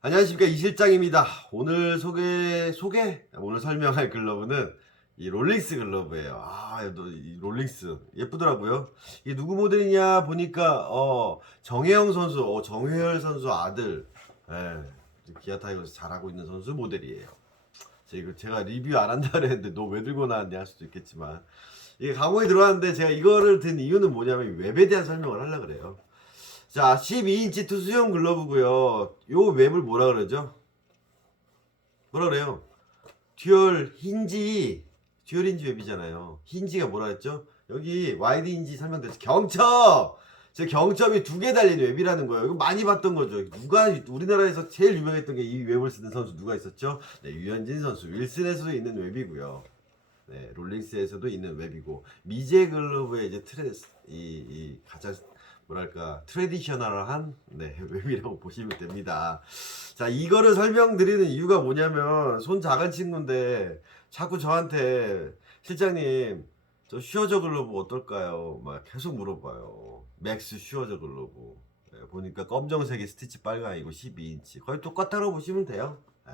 안녕하십니까 이 실장입니다. 오늘 소개 소개 오늘 설명할 글러브는 이 롤링스 글러브예요. 아, 너이 롤링스 예쁘더라고요. 이게 누구 모델이냐 보니까 어 정혜영 선수, 어, 정혜열 선수 아들, 예, 기아 타이거스 잘하고 있는 선수 모델이에요. 제가 제가 리뷰 안 한다 그랬는데 너 왜 들고 나왔냐 할 수도 있겠지만 이게 가공이 들어왔는데 제가 이거를 든 이유는 뭐냐면 웹에 대한 설명을 하려 그래요. 자, 12인치 투수용 글러브고요. 요 웹을 뭐라 그러죠? 뭐라 그래요? 듀얼 힌지, 듀얼 힌지 웹이잖아요. 힌지가 뭐라 했죠? 여기 와이드 힌지 설명됐죠. 경첩! 저 경첩이 두 개 달린 웹이라는 거예요. 이거 많이 봤던 거죠. 누가 우리나라에서 제일 유명했던 게 이 웹을 쓰는 선수 누가 있었죠? 네, 유현진 선수. 윌슨에서도 있는 웹이고요. 네, 롤링스에서도 있는 웹이고 미제 글러브의 이제 트레스 이, 이 가장 뭐랄까 트레디셔널한 네, 웹이라고 보시면 됩니다. 자 이거를 설명드리는 이유가 뭐냐면 손 작은 친구인데 자꾸 저한테 실장님 저 슈어저 글러브 어떨까요? 막 계속 물어봐요. 맥스 슈어저 글러브 네, 보니까 검정색이 스티치 빨강이고 12인치 거의 똑같다고 보시면 돼요. 네.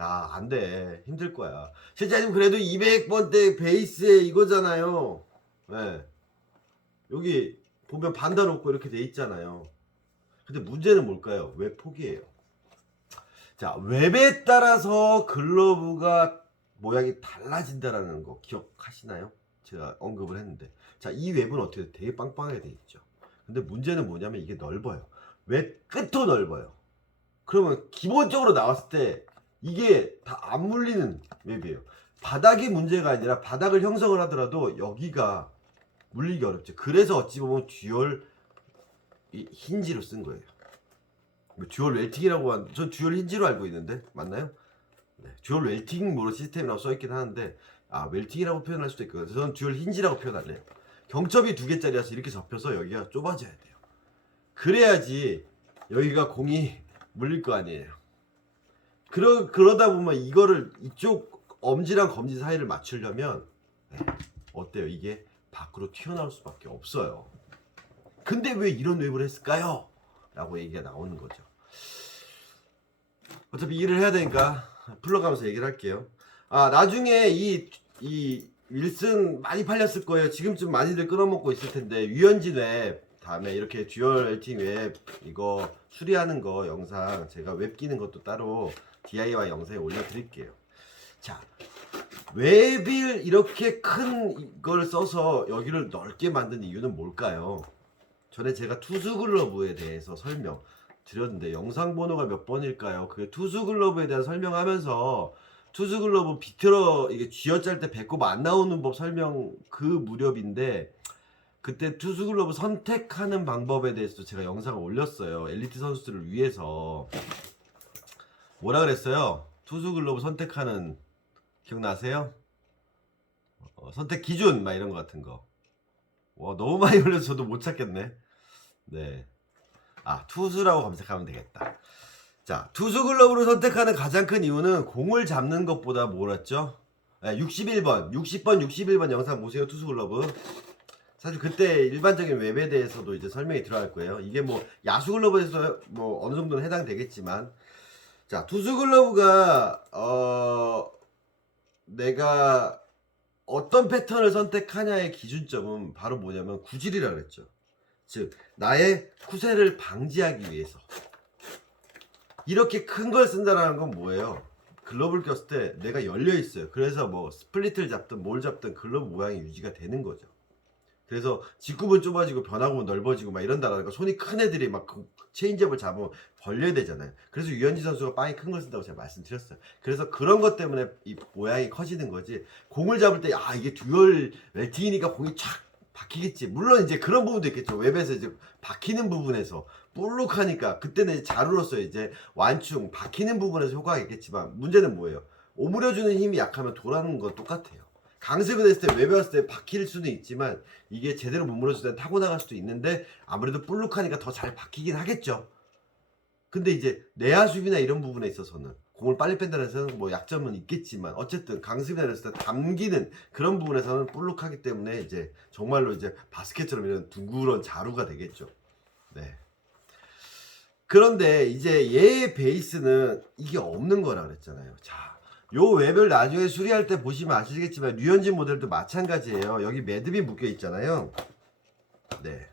야, 안 돼. 힘들 거야. 실장님, 그래도 200번대 베이스에 이거잖아요. 네. 여기 보면 반다 놓고 이렇게 돼 있잖아요. 근데 문제는 뭘까요? 웹 폭이에요. 자, 웹에 따라서 글러브가 모양이 달라진다라는 거 기억하시나요? 제가 언급을 했는데. 자, 이 웹은 어떻게 돼? 되게 빵빵하게 돼 있죠. 근데 문제는 뭐냐면 이게 넓어요. 웹 끝도 넓어요. 그러면 기본적으로 나왔을 때 이게 다 안 물리는 웹이에요. 바닥이 문제가 아니라 바닥을 형성을 하더라도 여기가 물리기 어렵죠. 그래서 어찌 보면 듀얼 이 힌지로 쓴 거예요. 뭐 듀얼 웰팅이라고 한, 전 듀얼 힌지로 알고 있는데 맞나요? 네, 듀얼 웰팅 뭐 시스템이라고 써 있긴 하는데 아 웰팅이라고 표현할 수도 있거든요. 저는 듀얼 힌지라고 표현할래요. 경첩이 두 개짜리라서 이렇게 접혀서 여기가 좁아져야 돼요. 그래야지 여기가 공이 물릴 거 아니에요. 그러, 그러다 보면 이거를 이쪽 엄지랑 검지 사이를 맞추려면 네, 어때요? 이게 밖으로 튀어나올 수밖에 없어요. 근데 왜 이런 웹을 했을까요? 라고 얘기가 나오는 거죠. 어차피 일을 해야 되니까 풀러가면서 얘기를 할게요. 아, 나중에 이, 이 윌슨 많이 팔렸을 거예요. 지금쯤 많이들 끊어먹고 있을 텐데, 유현진 웹, 다음에 이렇게 듀얼 엘팅 웹, 이거 수리하는 거 영상, 제가 웹 끼는 것도 따로 DIY 영상에 올려드릴게요. 자, 웹을 이렇게 큰 이걸 써서 여기를 넓게 만든 이유는 뭘까요? 전에 제가 투수 글러브에 대해서 설명 드렸는데 영상 번호가 몇 번일까요? 그 투수 글러브에 대한 설명하면서 투수 글러브 비틀어 이게 쥐어짤 때 배꼽 안 나오는 법 설명 그 무렵인데 그때 투수 글러브 선택하는 방법에 대해서도 제가 영상을 올렸어요. 엘리트 선수들을 위해서 뭐라 그랬어요? 투수 글러브 선택하는 기억나세요? 어, 선택 기준 막 이런 거 같은 거. 와 너무 많이 올려서 저도 못 찾겠네. 네. 아 투수라고 검색하면 되겠다. 자 투수 글러브를 선택하는 가장 큰 이유는 공을 잡는 것보다 뭐랬죠? 네, 61번, 60번, 61번 영상 보세요 투수 글러브. 사실 그때 일반적인 웹에 대해서도 이제 설명이 들어갈 거예요. 이게 뭐 야수 글러브에서 뭐 어느 정도는 해당되겠지만 자 투수 글러브가 어 내가 어떤 패턴을 선택하냐의 기준점은 바로 뭐냐면 구질이라 그랬죠. 즉 나의 쿠세를 방지하기 위해서 이렇게 큰 걸 쓴다라는 건 뭐예요? 글러브를 꼈을 때 내가 열려 있어요. 그래서 뭐 스플릿을 잡든 뭘 잡든 글러브 모양이 유지가 되는 거죠. 그래서 직구은 좁아지고 변화구는 넓어지고 막 이런다라는 거 손이 큰 애들이 막그 체인지업을 잡으면 벌려야 되잖아요. 그래서 유현진 선수가 빵이 큰 걸 쓴다고 제가 말씀드렸어요. 그래서 그런 것 때문에 이 모양이 커지는 거지. 공을 잡을 때 아 이게 듀얼 웰팅이니까 공이 촥 박히겠지. 물론 이제 그런 부분도 있겠죠. 웹에서 이제 박히는 부분에서 볼록하니까 그때는 이제 자루로서 이제 완충 박히는 부분에서 효과가 있겠지만 문제는 뭐예요? 오므려주는 힘이 약하면 돌아가는 건 똑같아요. 강습이 됐을 때 왔을 때 박힐 수는 있지만 이게 제대로 못 물어줄 때 타고 나갈 수도 있는데 아무래도 볼록하니까 더 잘 박히긴 하겠죠. 근데 이제 내야 수비나 이런 부분에 있어서는 공을 빨리 뺀다는 데서는 뭐 약점은 있겠지만 어쨌든 강습이나 이랬을 때 담기는 그런 부분에서는 볼록하기 때문에 이제 정말로 이제 바스켓처럼 이런 둥그런 자루가 되겠죠. 네. 그런데 이제 얘의 베이스는 이게 없는 거라 그랬잖아요. 자, 요 웹을 나중에 수리할 때 보시면 아시겠지만 류현진 모델도 마찬가지예요. 여기 매듭이 묶여 있잖아요. 네.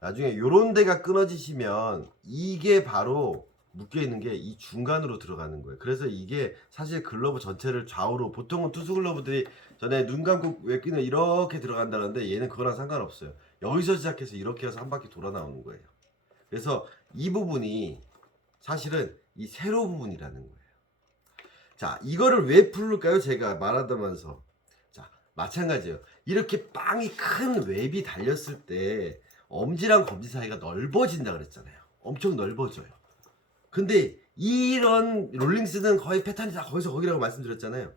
나중에 요런 데가 끊어지시면 이게 바로 묶여 있는 게 이 중간으로 들어가는 거예요. 그래서 이게 사실 글러브 전체를 좌우로 보통은 투수 글러브들이 전에 눈 감고 웹 끼는 이렇게 들어간다는데 얘는 그거랑 상관없어요. 여기서 시작해서 이렇게 해서 한 바퀴 돌아 나오는 거예요. 그래서 이 부분이 사실은 이 세로 부분이라는 거예요. 자, 이거를 왜 풀을까요? 제가 말하다면서. 자, 마찬가지예요. 이렇게 빵이 큰 웹이 달렸을 때 엄지랑 검지 사이가 넓어진다 그랬잖아요. 엄청 넓어져요. 근데 이런 롤링스는 거의 패턴이 다 거기서 거기라고 말씀드렸잖아요.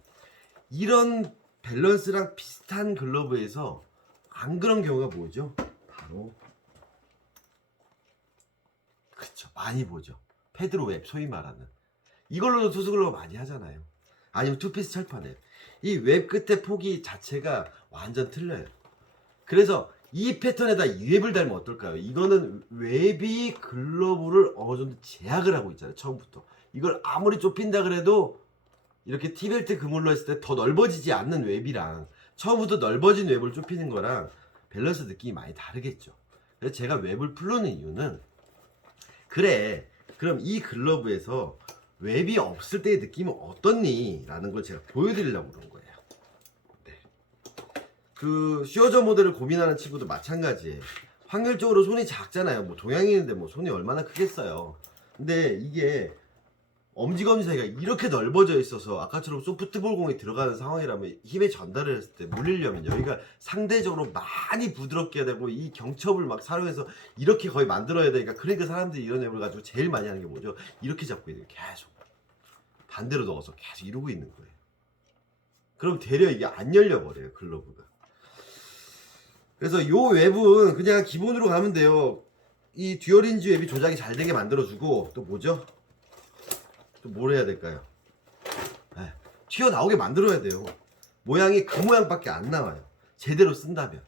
이런 밸런스랑 비슷한 글러브에서 안 그런 경우가 뭐죠? 바로 그렇죠. 많이 보죠. 패드로 웹 소위 말하는 이걸로도 투수 글러브 많이 하잖아요. 아니면 투피스 철판에 이 웹 끝에 폭이 자체가 완전 틀려요. 그래서 이 패턴에다 이 웹을 달면 어떨까요? 이거는 웹이 글러브를 어느 정도 제약을 하고 있잖아요. 처음부터 이걸 아무리 좁힌다 그래도 이렇게 티벨트 그물로 했을 때 더 넓어지지 않는 웹이랑 처음부터 넓어진 웹을 좁히는 거랑 밸런스 느낌이 많이 다르겠죠. 그래서 제가 웹을 풀르는 이유는 그래 그럼 이 글러브에서 웹이 없을 때의 느낌은 어떻니? 라는 걸 제가 보여드리려고 그런 거예요. 네. 그 슈어저 모델을 고민하는 친구도 마찬가지예요. 확률적으로 손이 작잖아요. 뭐 동양인인데 뭐 손이 얼마나 크겠어요. 근데 이게 엄지검지 사이가 이렇게 넓어져 있어서 아까처럼 소프트볼 공이 들어가는 상황이라면 힘의 전달을 했을 때 물리려면 여기가 상대적으로 많이 부드럽게 해야 되고 이 경첩을 막 사용해서 이렇게 거의 만들어야 되니까 그러니까 사람들이 이런 앱을 가지고 제일 많이 하는 게 뭐죠? 이렇게 잡고 있는 거예요. 계속 반대로 넣어서 계속 이러고 있는 거예요. 그럼 되려 이게 안 열려 버려요 글러브가. 그래서 요 웹은 그냥 기본으로 가면 돼요. 이 듀얼인지 웹이 조작이 잘 되게 만들어주고 또 뭐죠? 또 뭘 해야 될까요? 네, 튀어나오게 만들어야 돼요. 모양이 그 모양밖에 안 나와요. 제대로 쓴다면.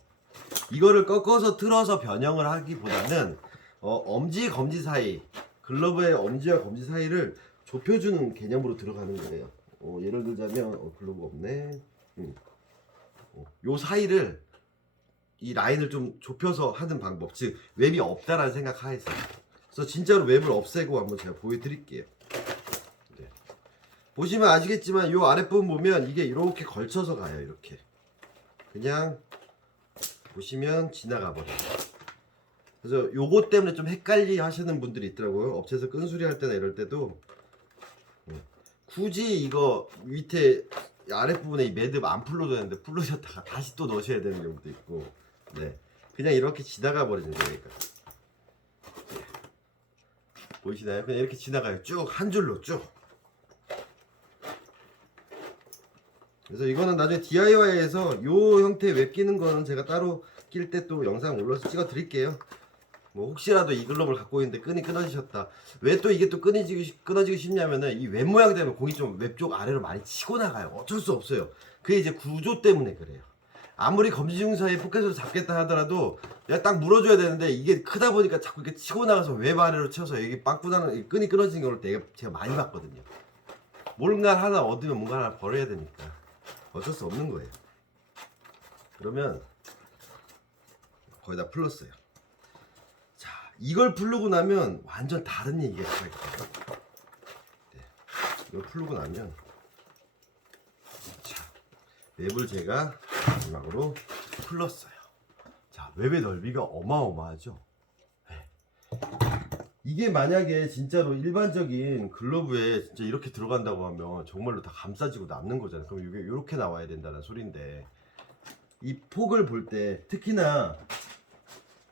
이거를 꺾어서 틀어서 변형을 하기보다는 어, 엄지 검지 사이 글러브의 엄지와 검지 사이를 좁혀주는 개념으로 들어가는 거예요. 어, 예를 들자면 어, 글러브 없네. 음. 어, 요 사이를 이 라인을 좀 좁혀서 하는 방법, 즉 웹이 없다라는 생각 하에서. 그래서 진짜로 웹을 없애고 한번 제가 보여드릴게요. 네. 보시면 아시겠지만 요 아랫부분 보면 이게 이렇게 걸쳐서 가요. 이렇게. 그냥 보시면 지나가 버려요. 그래서 요거 때문에 좀 헷갈리 하시는 분들이 있더라고요. 업체에서 끈수리 할 때나 이럴 때도 네. 굳이 이거 밑에 아랫부분에 이 매듭 안 풀러도 되는데 풀러셨다가 다시 또 넣으셔야 되는 경우도 있고 네 그냥 이렇게 지나가 버리는 거니까 네. 보이시나요? 그냥 이렇게 지나가요 쭉 한 줄로 쭉 그래서 이거는 나중에 DIY에서 요 형태의 웹 끼는 거는 제가 따로 낄 때 또 영상 올려서 찍어 드릴게요 뭐 혹시라도 이 글러브를 갖고 있는데 끈이 끊어지셨다. 왜 또 이게 또 끊어지기 쉽- 끊어지기 쉽냐면은 이 웹 모양 때문에 공이 좀 웹 쪽 아래로 많이 치고 나가요. 어쩔 수 없어요. 그게 이제 구조 때문에 그래요. 아무리 검지중 사이에 포켓을 잡겠다 하더라도 내가 딱 물어줘야 되는데 이게 크다 보니까 자꾸 이렇게 치고 나가서 웹 아래로 쳐서 여기 이 끈이 끊어지는 걸 내가 제가 많이 봤거든요. 뭔가 하나 얻으면 뭔가 하나 버려야 되니까 어쩔 수 없는 거예요. 그러면 거의 다 풀었어요. 자, 이걸 풀르고 나면 완전 다른 얘기가 시작돼요. 네, 이걸 풀르고 나면 자, 웹을 제가 마지막으로 풀렀어요. 자, 웹의 넓이가 어마어마하죠. 네. 이게 만약에 진짜로 일반적인 글러브에 진짜 이렇게 들어간다고 하면 정말로 다 감싸지고 남는 거잖아요. 그럼 이게 이렇게 나와야 된다는 소리인데 이 폭을 볼 때 특히나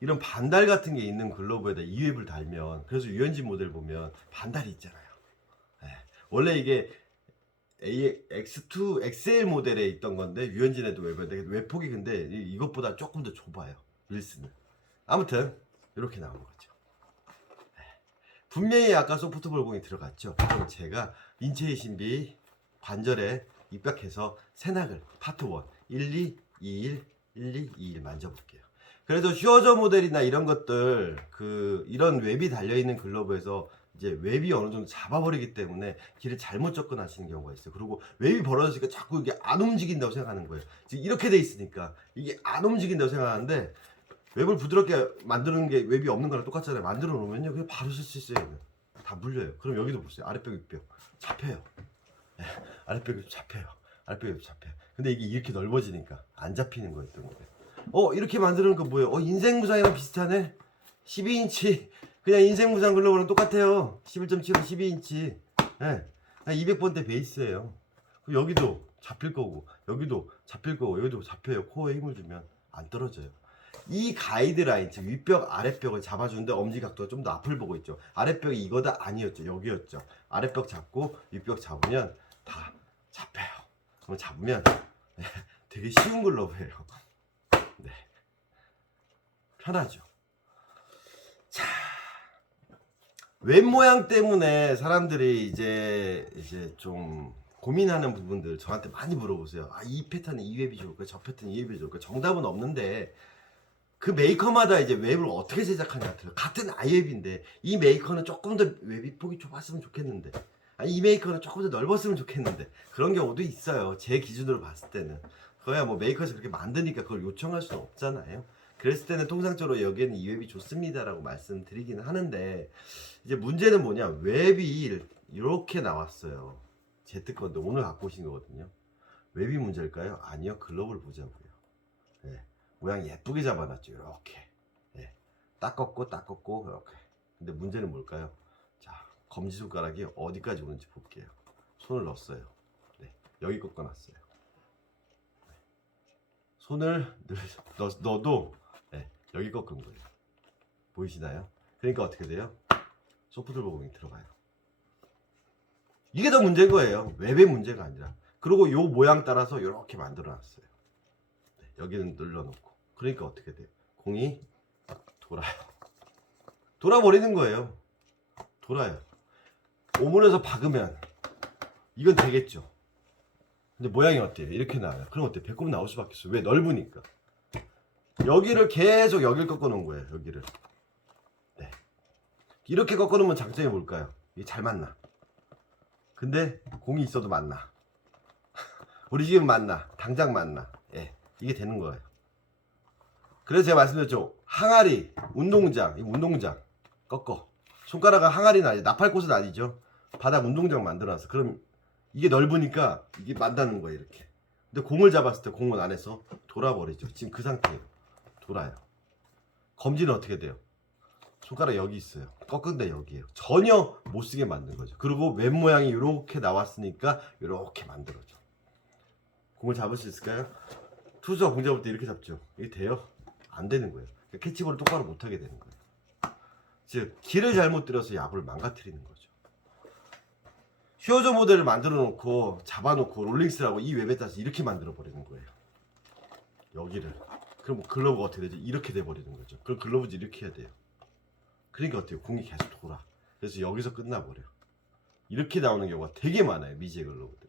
이런 반달 같은 게 있는 글러브에다 이웹을 달면 그래서 유현진 모델 보면 반달이 있잖아요. 예. 원래 이게 A, X2 XL 모델에 있던 건데 유현진에도 웹인데 웹폭이 근데 이- 이것보다 조금 더 좁아요. 윌스는. 아무튼 이렇게 나온 거죠. 예. 분명히 아까 소프트볼 공이 들어갔죠. 그럼 제가 인체의 신비 관절에 입각해서 세낙을 파트 1 1, 2, 2, 1, 1, 2, 2, 1 만져볼게요. 그래서 슈어저 모델이나 이런 것들 그 이런 웹이 달려 있는 글러브에서 이제 웹이 어느 정도 잡아버리기 때문에 길을 잘못 접근하시는 경우가 있어요. 그리고 웹이 벌어지니까 자꾸 이게 안 움직인다고 생각하는 거예요. 지금 이렇게 돼 있으니까 이게 안 움직인다고 생각하는데 웹을 부드럽게 만드는 게 웹이 없는 거랑 똑같잖아요. 만들어 놓으면요, 그냥 바로 쓸 수 있어요. 다 물려요. 그럼 여기도 보세요. 아랫벽, 윗벽 잡혀요. 예, 아랫벽이 잡혀요. 아랫벽이 잡혀요. 근데 이게 이렇게 넓어지니까 안 잡히는 거였던 거예요. 어 이렇게 만드는 거 뭐예요? 어 인생 무상이랑 비슷하네. 12인치 그냥 인생 무상 글러브랑 똑같아요. 11.75 12인치. 예. 200번대 베이스예요. 그럼 여기도 잡힐 거고 여기도 잡힐 거고 여기도 잡혀요. 코어에 힘을 주면 안 떨어져요. 이 가이드라인 즉 윗벽 아랫벽을 잡아주는데 엄지 각도가 좀 더 앞을 보고 있죠. 아랫벽이 이거다 아니었죠. 여기였죠. 아랫벽 잡고 윗벽 잡으면 다 잡혀요. 그럼 잡으면 네, 되게 쉬운 글러브예요. 네. 편하죠. 자, 웹 모양 때문에 사람들이 이제 이제 좀 고민하는 부분들 저한테 많이 물어보세요. 아, 이 패턴은 이 웹이 좋을까? 저 패턴은 이 웹이 좋을까? 정답은 없는데 그 메이커마다 이제 웹을 어떻게 제작하냐. 같은 아이웹인데 이 메이커는 조금 더 웹이 폭이 좁았으면 좋겠는데 아니 이 메이커는 조금 더 넓었으면 좋겠는데 그런 경우도 있어요. 제 기준으로 봤을 때는 그거야 뭐 메이커에서 그렇게 만드니까 그걸 요청할 수는 없잖아요. 그랬을 때는 통상적으로 여기에는 이 웹이 좋습니다라고 말씀드리기는 하는데 이제 문제는 뭐냐 웹이 이렇게 나왔어요. 제 건데 오늘 갖고 오신 거거든요. 웹이 문제일까요? 아니요 글로벌 보자고요. 네. 모양 예쁘게 잡아놨죠. 이렇게. 예. 딱 꺾고 딱 꺾고 이렇게. 근데 문제는 뭘까요? 자, 검지 손가락이 어디까지 오는지 볼게요. 손을 넣었어요. 네. 여기 꺾어놨어요. 네. 손을 늘- 넣, 넣어도 네. 여기 꺾은 거예요. 보이시나요? 그러니까 어떻게 돼요? 소프트 버공이 들어가요. 이게 더 문제인 거예요. 웹의 문제가 아니라. 그리고 요 모양 따라서 이렇게 만들어 놨어요. 네, 여기는 눌러놓고 그러니까 어떻게 돼요? 공이 돌아요. 돌아버리는 거예요. 돌아요. 오문에서 박으면 이건 되겠죠. 근데 모양이 어때요? 이렇게 나와요. 그럼 어때요? 배꼽 나올 수밖에 없어요. 왜? 넓으니까. 여기를 계속 여길 꺾어놓은 거예요. 여기를. 네. 이렇게 꺾어놓으면 장점이 뭘까요? 이게 잘 맞나? 근데 공이 있어도 맞나? 우리 집은 맞나? 당장 맞나? 예. 이게 되는 거예요. 그래서 제가 말씀드렸죠. 항아리, 운동장, 이 운동장 꺾어. 손가락은 항아리는 아니, 나팔 꽃은 아니죠. 바닥 운동장 만들어놨어. 그럼 이게 넓으니까 이게 만다는 거예요, 이렇게. 근데 공을 잡았을 때 공은 안에서 돌아버리죠. 지금 그 상태예요. 돌아요. 검지는 어떻게 돼요? 손가락 여기 있어요. 꺾은데 여기에요. 전혀 못 쓰게 만든 거죠. 그리고 왼 모양이 이렇게 나왔으니까 이렇게 만들어져. 공을 잡을 수 있을까요? 투수가 공 잡을 때 이렇게 잡죠. 이게 돼요? 안 되는 거예요. 그러니까 캐치볼을 똑바로 못 하게 되는 거예요. 즉 길을 잘못 들여서 야구를 망가뜨리는 거죠. 슈어저 모델을 만들어 놓고 잡아놓고 롤링스라고 이 웹에 따라서 이렇게 만들어 버리는 거예요. 여기를. 그럼 글러브가 어떻게 되죠? 이렇게 돼 버리는 거죠. 그럼 글러브도 이렇게 해야 돼요. 그러니까 어때요? 공이 계속 돌아. 그래서 여기서 끝나버려. 이렇게 나오는 경우가 되게 많아요. 미제 글러브들이.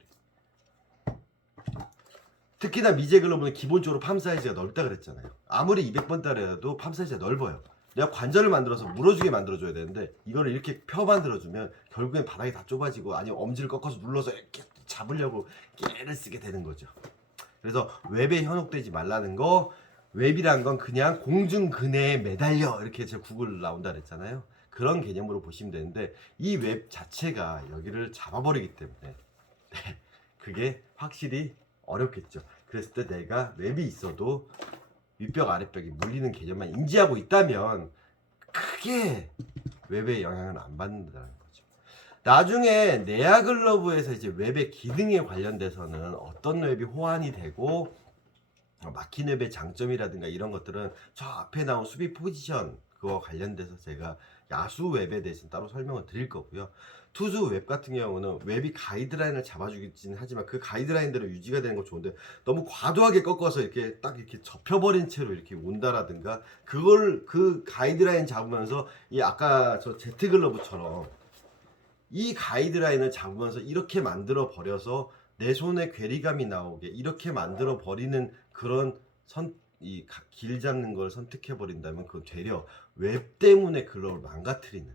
특히나 미제 글러브는 기본적으로 팜 사이즈가 넓다 그랬잖아요. 아무리 200번 따라해도 팜 사이즈가 넓어요. 내가 관절을 만들어서 물어주게 만들어줘야 되는데 이거를 이렇게 펴 만들어주면 결국엔 바닥이 다 좁아지고 아니면 엄지를 꺾어서 눌러서 이렇게 잡으려고 깨를 쓰게 되는 거죠. 그래서 웹에 현혹되지 말라는 거 웹이란 건 그냥 공중 근해에 매달려 이렇게 제가 구글 나온다 그랬잖아요. 그런 개념으로 보시면 되는데 이 웹 자체가 여기를 잡아버리기 때문에 네, 그게 확실히 어렵겠죠. 그랬을 때 내가 웹이 있어도 윗벽 아랫벽이 물리는 개념만 인지하고 있다면 크게 웹의 영향을 안 받는다는 거죠. 나중에 내야 글러브에서 이제 웹의 기능에 관련돼서는 어떤 웹이 호환이 되고 어, 막힌 웹의 장점이라든가 이런 것들은 저 앞에 나온 수비 포지션 그거 관련돼서 제가 야수 웹에 대해서 따로 설명을 드릴 거고요. 투수 웹 같은 경우는 웹이 가이드라인을 잡아주긴 하지만 그 가이드라인대로 유지가 되는 건 좋은데 너무 과도하게 꺾어서 이렇게 딱 이렇게 접혀버린 채로 이렇게 온다라든가 그걸 그 가이드라인 잡으면서 이 아까 저 제트 글러브처럼 이 가이드라인을 잡으면서 이렇게 만들어 버려서 내 손에 괴리감이 나오게 이렇게 만들어 버리는 그런 선 이 길 잡는 걸 선택해 버린다면 그건 되려 웹 때문에 글러브를 망가뜨리는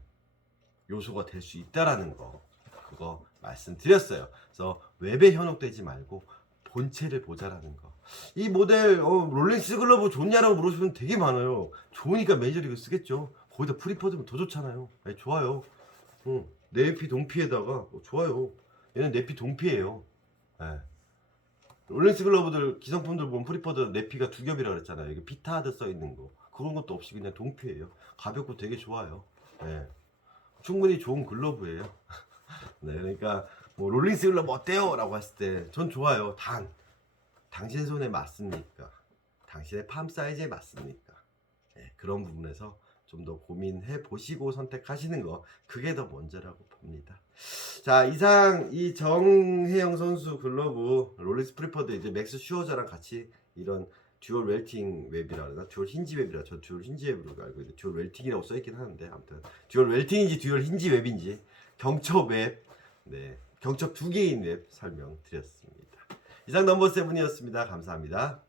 요소가 될 수 있다라는 거 그거 말씀드렸어요. 그래서 웹에 현혹되지 말고 본체를 보자라는 거. 이 모델 어, 롤링스 글러브 좋냐라고 물으시면 되게 많아요. 좋으니까 메이저리그 쓰겠죠. 거기다 프리퍼드면 더 좋잖아요. 네, 좋아요. 응. 네피 동피에다가 어, 좋아요. 얘는 네피 동피예요. 네. 롤링스 글러브들 기성품들 보면 프리퍼드 네피가 두 겹이라 그랬잖아요. 이게 피타드 써 있는 거 그런 것도 없이 그냥 동피예요. 가볍고 되게 좋아요. 네. 충분히 좋은 글러브예요. 네, 그러니까 뭐 롤링스 글러브 어때요?라고 했을 때 전 좋아요. 단 당신 손에 맞습니까? 당신의 팜 사이즈에 맞습니까? 네, 그런 부분에서 좀 더 고민해 보시고 선택하시는 거 그게 더 먼저라고 봅니다. 자 이상 이 정혜영 선수 글러브 롤리스 프리퍼드 이제 맥스 슈어저랑 같이 이런 듀얼 웰팅 웹이라 그러나 듀얼 힌지 웹이라 저 듀얼 힌지 웹으로 알고 있는데 듀얼 웰팅이라고 써 있긴 하는데 아무튼 듀얼 웰팅인지 듀얼 힌지 웹인지 경첩 웹 네, 경첩 두 개인 웹 설명드렸습니다. 이상 넘버 세븐이었습니다. 감사합니다.